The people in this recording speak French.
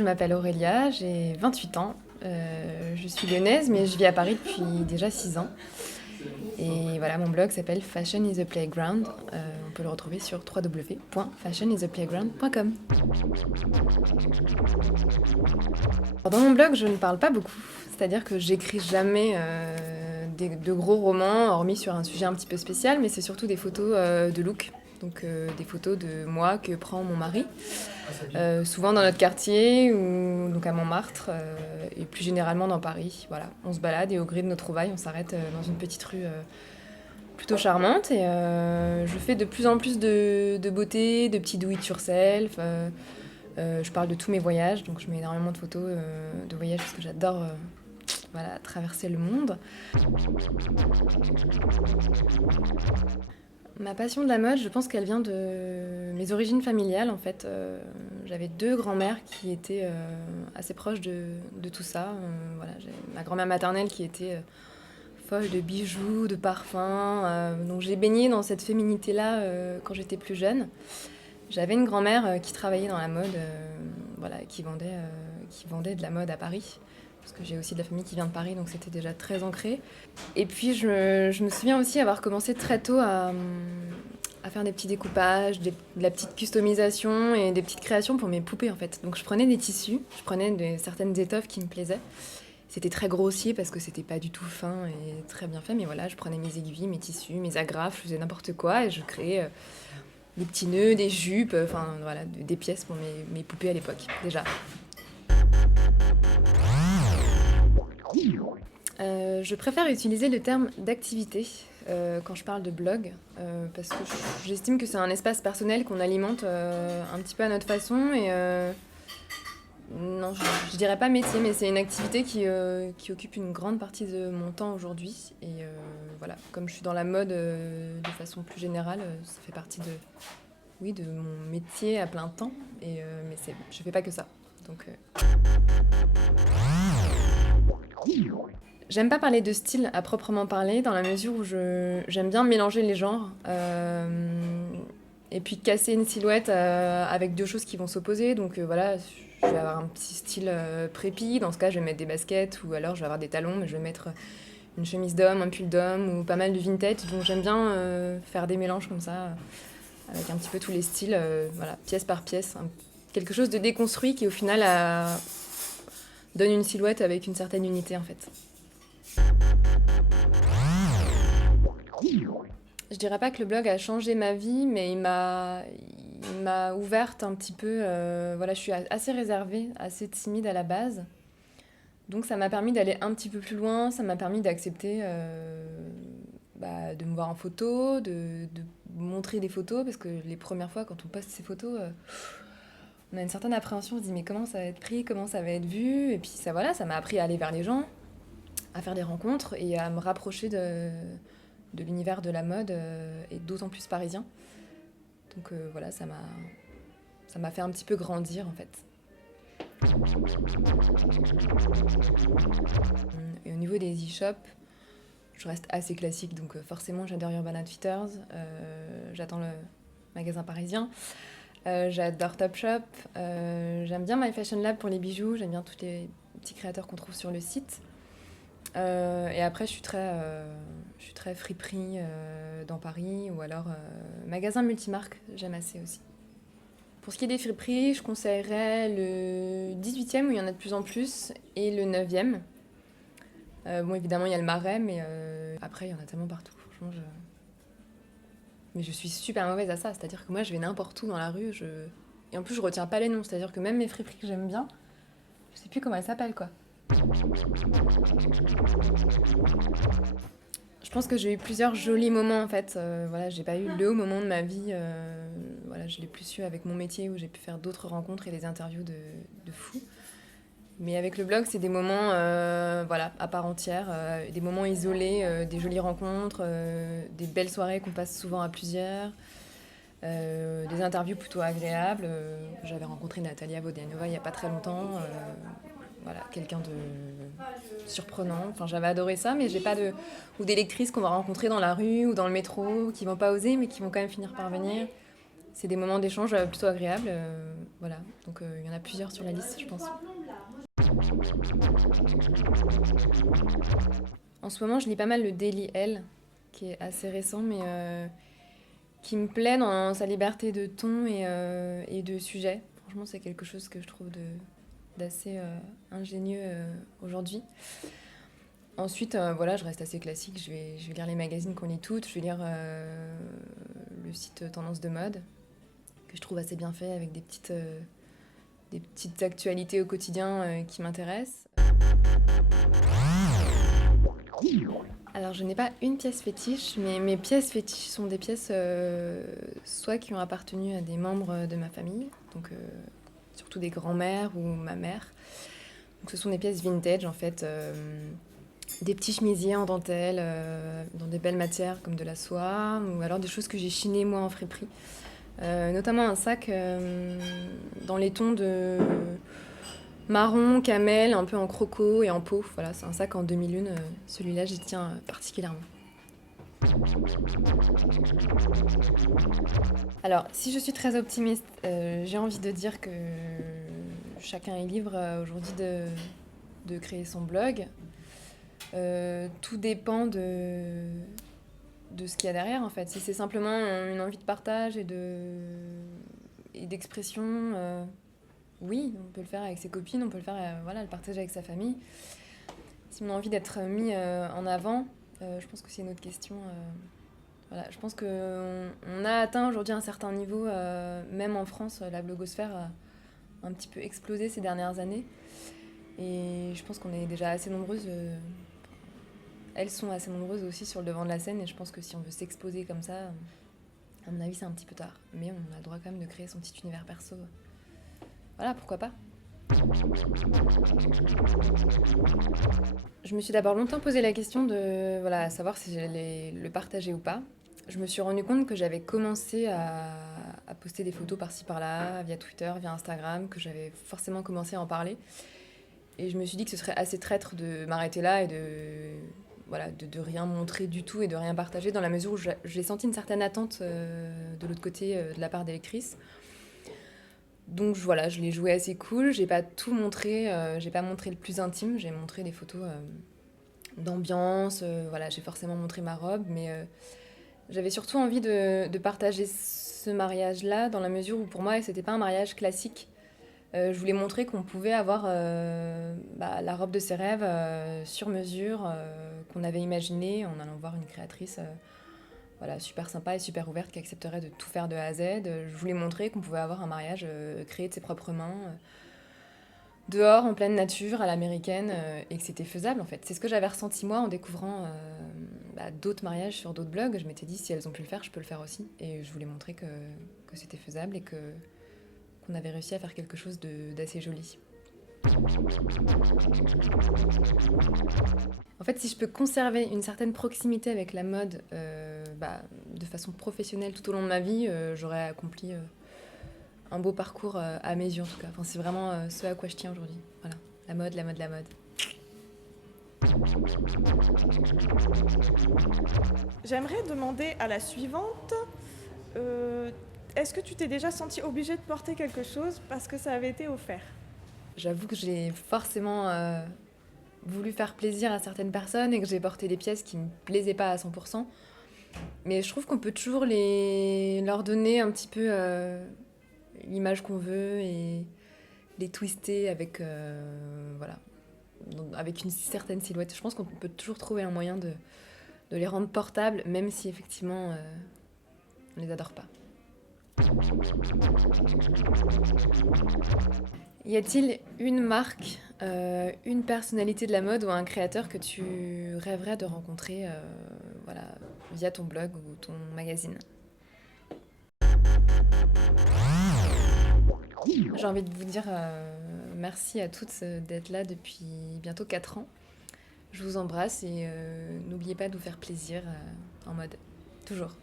je m'appelle Aurélia, j'ai 28 ans. Je suis lyonnaise, mais je vis à Paris depuis déjà 6 ans. Et voilà, mon blog s'appelle Fashion is a Playground. On peut le retrouver sur www.fashionisaplayground.com. Dans mon blog, je ne parle pas beaucoup. C'est-à-dire que j'écris jamais de gros romans, hormis sur un sujet un petit peu spécial, mais c'est surtout des photos de look. Donc des photos de moi que prend mon mari, souvent dans notre quartier, ou donc à Montmartre, et plus généralement dans Paris. Voilà, on se balade et au gré de nos trouvailles, on s'arrête dans une petite rue plutôt charmante. Et je fais de plus en plus de beauté, de petits do it yourself. Je parle de tous mes voyages, donc je mets énormément de photos de voyages parce que j'adore voilà, traverser le monde. Ma passion de la mode, je pense qu'elle vient de mes origines familiales en fait. J'avais 2 grands-mères qui étaient assez proches de tout ça. Voilà, j'ai ma grand-mère maternelle qui était folle de bijoux, de parfums. Donc j'ai baigné dans cette féminité-là quand j'étais plus jeune. J'avais une grand-mère qui travaillait dans la mode, voilà, qui vendait de la mode à Paris. Parce que j'ai aussi de la famille qui vient de Paris, donc c'était déjà très ancré. Et puis je me souviens aussi avoir commencé très tôt à faire des petits découpages, de la petite customisation et des petites créations pour mes poupées en fait. Donc je prenais des tissus, je prenais certaines étoffes qui me plaisaient. C'était très grossier parce que c'était pas du tout fin et très bien fait, mais voilà, je prenais mes aiguilles, mes tissus, mes agrafes, je faisais n'importe quoi et je créais des petits nœuds, des jupes, enfin voilà, des pièces pour mes poupées à l'époque déjà. Je préfère utiliser le terme d'activité quand je parle de blog, parce que j'estime que c'est un espace personnel qu'on alimente un petit peu à notre façon. Et non, je dirais pas métier, mais c'est une activité qui occupe une grande partie de mon temps aujourd'hui. Et voilà, comme je suis dans la mode de façon plus générale, ça fait partie oui, de mon métier à plein temps. Et, mais je fais pas que ça. Donc, j'aime pas parler de style à proprement parler, dans la mesure où j'aime bien mélanger les genres. Et puis casser une silhouette avec 2 choses qui vont s'opposer. Donc voilà, je vais avoir un petit style prépi. Dans ce cas, je vais mettre des baskets, ou alors je vais avoir des talons, mais je vais mettre une chemise d'homme, un pull d'homme, ou pas mal de vintage. Donc j'aime bien faire des mélanges comme ça, avec un petit peu tous les styles, voilà, pièce par pièce. Quelque chose de déconstruit qui au final donne une silhouette avec une certaine unité en fait. Je dirais pas que le blog a changé ma vie, mais il m'a ouverte un petit peu. Voilà, je suis assez réservée, assez timide à la base. Donc ça m'a permis d'aller un petit peu plus loin, ça m'a permis d'accepter de me voir en photo, de montrer des photos, parce que les premières fois quand on poste ces photos, on a une certaine appréhension, on se dit mais comment ça va être pris, comment ça va être vu, et puis ça voilà, ça m'a appris à aller vers les gens, à faire des rencontres et à me rapprocher de l'univers de la mode et d'autant plus parisien. Donc voilà, ça m'a fait un petit peu grandir en fait. Et au niveau des e-shops, je reste assez classique, donc forcément j'adore Urban Outfitters, j'attends le magasin parisien, j'adore Topshop, j'aime bien My Fashion Lab pour les bijoux, j'aime bien tous les petits créateurs qu'on trouve sur le site. Et après, je suis très friperie dans Paris, ou alors magasin multimarque, j'aime assez aussi. Pour ce qui est des friperies, je conseillerais le 18e où il y en a de plus en plus, et le 9e. Bon, évidemment, il y a le Marais, mais après, il y en a tellement partout. Franchement, mais je suis super mauvaise à ça, c'est-à-dire que moi, je vais n'importe où dans la rue, et en plus, je retiens pas les noms, c'est-à-dire que même mes friperies que j'aime bien, je sais plus comment elles s'appellent, quoi. Je pense que j'ai eu plusieurs jolis moments en fait. Voilà, j'ai pas eu le moment de ma vie. Voilà, je l'ai plus eu avec mon métier où j'ai pu faire d'autres rencontres et des interviews de fous. Mais avec le blog, c'est des moments voilà, à part entière, des moments isolés, des jolies rencontres, des belles soirées qu'on passe souvent à plusieurs, des interviews plutôt agréables. J'avais rencontré Natalia Vodianova il y a pas très longtemps. Voilà, quelqu'un de surprenant. Enfin, j'avais adoré ça, mais j'ai pas de... Ou des lectrices qu'on va rencontrer dans la rue ou dans le métro, qui vont pas oser, mais qui vont quand même finir par venir. c'est des moments d'échange plutôt agréables. Voilà, donc il y en a plusieurs sur la liste, je pense. En ce moment, je lis pas mal le Daily Elle, qui est assez récent, mais qui me plaît dans sa liberté de ton et de sujet. Franchement, c'est quelque chose que je trouve d'assez ingénieux aujourd'hui. Ensuite, voilà, je reste assez classique. Je vais lire les magazines qu'on lit toutes. Je vais lire le site Tendance de mode, que je trouve assez bien fait, avec des petites actualités au quotidien qui m'intéressent. Alors, je n'ai pas une pièce fétiche, mais mes pièces fétiches sont des pièces soit qui ont appartenu à des membres de ma famille, donc surtout des grands-mères ou ma mère. Donc, ce sont des pièces vintage, en fait, des petits chemisiers en dentelle, dans des belles matières comme de la soie, ou alors des choses que j'ai chinées moi en friperie. Notamment un sac dans les tons de marron, camel, un peu en croco et en peau. Voilà, c'est un sac en demi-lune. Celui-là, j'y tiens particulièrement. Alors, si je suis très optimiste, j'ai envie de dire que chacun est libre aujourd'hui de créer son blog. Tout dépend de ce qu'il y a derrière, en fait. Si c'est simplement une envie de partage et d'expression, oui, on peut le faire avec ses copines, on peut le faire, voilà, le partager avec sa famille. Si on a envie d'être mis en avant, je pense que c'est une autre question. Voilà, je pense qu'on a atteint aujourd'hui un certain niveau, même en France, la blogosphère a un petit peu explosé ces dernières années. Et je pense qu'on est déjà assez nombreuses. Elles sont assez nombreuses aussi sur le devant de la scène, et je pense que si on veut s'exposer comme ça, à mon avis, c'est un petit peu tard. Mais on a le droit quand même de créer son petit univers perso. Voilà, pourquoi pas. Je me suis d'abord longtemps posé la question de voilà, savoir si j'allais le partager ou pas. Je me suis rendu compte que j'avais commencé à poster des photos par-ci par-là, via Twitter, via Instagram, que j'avais forcément commencé à en parler. Et je me suis dit que ce serait assez traître de m'arrêter là et voilà, de rien montrer du tout et de rien partager, dans la mesure où j'ai senti une certaine attente de l'autre côté de la part des lectrices. Donc voilà, je l'ai joué assez cool, j'ai pas tout montré, j'ai pas montré le plus intime, j'ai montré des photos d'ambiance, voilà, j'ai forcément montré ma robe, mais j'avais surtout envie de partager ce mariage-là, dans la mesure où pour moi c'était pas un mariage classique. Je voulais montrer qu'on pouvait avoir la robe de ses rêves sur mesure, qu'on avait imaginée en allant voir une créatrice voilà, super sympa et super ouverte qui accepterait de tout faire de A à Z. Je voulais montrer qu'on pouvait avoir un mariage créé de ses propres mains, dehors, en pleine nature, à l'américaine, et que c'était faisable en fait. C'est ce que j'avais ressenti moi en découvrant d'autres mariages sur d'autres blogs. Je m'étais dit, si elles ont pu le faire, je peux le faire aussi. Et je voulais montrer que c'était faisable et qu'on avait réussi à faire quelque chose d'assez joli. En fait, si je peux conserver une certaine proximité avec la mode de façon professionnelle tout au long de ma vie, j'aurais accompli un beau parcours à mes yeux en tout cas. Enfin, c'est vraiment ce à quoi je tiens aujourd'hui. Voilà, la mode, la mode, la mode. J'aimerais demander à la suivante, est-ce que tu t'es déjà senti obligée de porter quelque chose parce que ça avait été offert? J'avoue que j'ai forcément voulu faire plaisir à certaines personnes et que j'ai porté des pièces qui me plaisaient pas à 100%. Mais je trouve qu'on peut toujours leur donner un petit peu l'image qu'on veut et les twister avec, voilà, avec une certaine silhouette. Je pense qu'on peut toujours trouver un moyen de les rendre portables, même si effectivement on les adore pas. Y a-t-il une marque, une personnalité de la mode ou un créateur que tu rêverais de rencontrer voilà, via ton blog ou ton magazine? J'ai envie de vous dire merci à toutes d'être là depuis bientôt 4 ans. Je vous embrasse et n'oubliez pas de vous faire plaisir en mode, toujours.